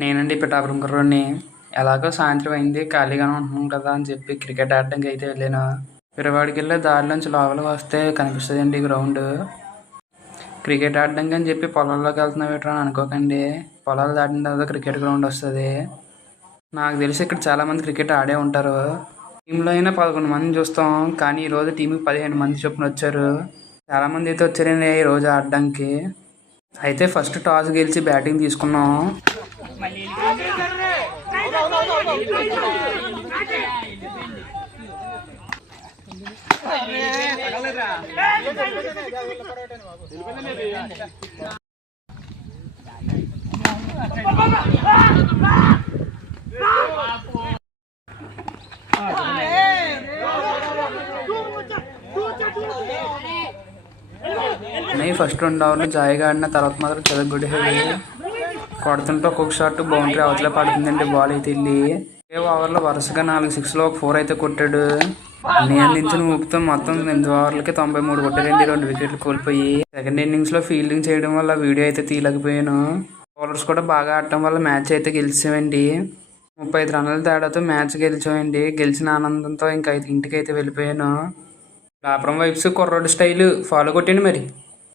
నేనండి పిఠాపురం కుర్రోడిని. ఎలాగో సాయంత్రం అయింది, ఖాళీగానే ఉంటున్నాం కదా అని చెప్పి క్రికెట్ ఆడడానికి అయితే వెళ్ళాను. విరవాడికి వెళ్ళే దారిలోంచి లోపలికి వస్తే కనిపిస్తుందండి గ్రౌండ్. క్రికెట్ ఆడడానికి అని చెప్పి పొలాల్లోకి వెళ్తున్నాం ఏంట్రా అని అనుకోకండి. పొలాలు దాటిన తర్వాత క్రికెట్ గ్రౌండ్ వస్తుంది. నాకు తెలిసి ఇక్కడ చాలామంది క్రికెట్ ఆడే ఉంటారు. టీంలో అయినా 11 మందిని చూస్తాం, కానీ ఈరోజు టీంకి 15 మంది చొప్పున వచ్చారు. చాలామంది అయితే వచ్చారండి ఈరోజు ఆడడానికి. అయితే ఫస్ట్ టాస్ గెలిచి బ్యాటింగ్ తీసుకున్నాం. ఫస్ట్ 2 ఓవర్లు జాయిగా ఆడిన తర్వాత మాత్రం చెదగొట్టేది. కొడుతుంటే ఒక్కొక్క షాట్ బౌండరీ అవతల పడుతుందండి. బాల్ అయితే వెళ్ళి ఓవర్లో వరుసగా 4 6లు ఒక 4 అయితే కొట్టాడు. అన్ని అందించిన ఊపుతో మొత్తం 8 ఓవర్లకి 93 కొట్టారండి. 2 వికెట్లు కోల్పోయి సెకండ్ ఇన్నింగ్స్లో ఫీల్డింగ్ చేయడం వల్ల వీడియో అయితే తీయలేకపోయాను. బౌలర్స్ కూడా బాగా ఆడటం వల్ల మ్యాచ్ అయితే గెలిచామండి. 35 రన్నుల తేడాతో మ్యాచ్ గెలిచామండి. గెలిచిన ఆనందంతో ఇంకా ఇంటికి అయితే వెళ్ళిపోయాను. లాపురం వైబ్స్ కుర్రోడ్ స్టైల్ ఫాలో కొట్టండి మరి.